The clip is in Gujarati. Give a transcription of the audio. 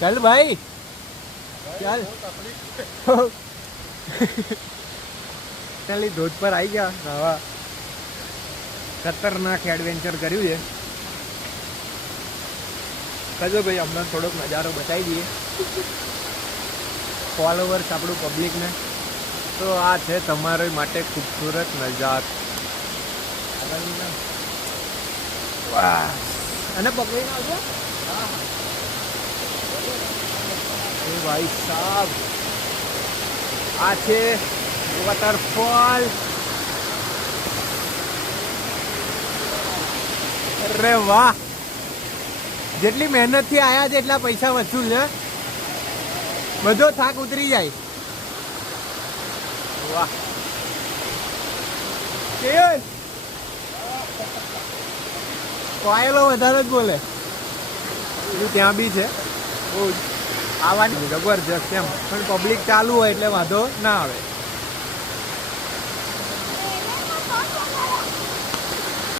चल भाई चल ચાલી ધોધ પર આવી ગયા નવા ખતરનાક એડવેન્ચર કર્યું છે. કજો ભાઈ હમણાં થોડોક નજારો બતાવી દઈએ ફોલોવર્સ આપણું પબ્લિકને. તો આ છે તમારા માટે ખૂબસૂરત નજારો. વાહ અને પકડીને આવજો. એ ભાઈ સાહેબ આ છે વોટરફોલ. અરે વાહ, જેટલી મહેનત થી આયા છે એટલા પૈસા વસૂલ છે. બધો થાક ઉતરી જાય. વાહ કોયલો વધારે જ બોલે. ત્યાં બી છે બહુ આવવાની જબરજસ્ત એમ, પણ પબ્લિક ચાલુ હોય એટલે વાંધો ના આવે.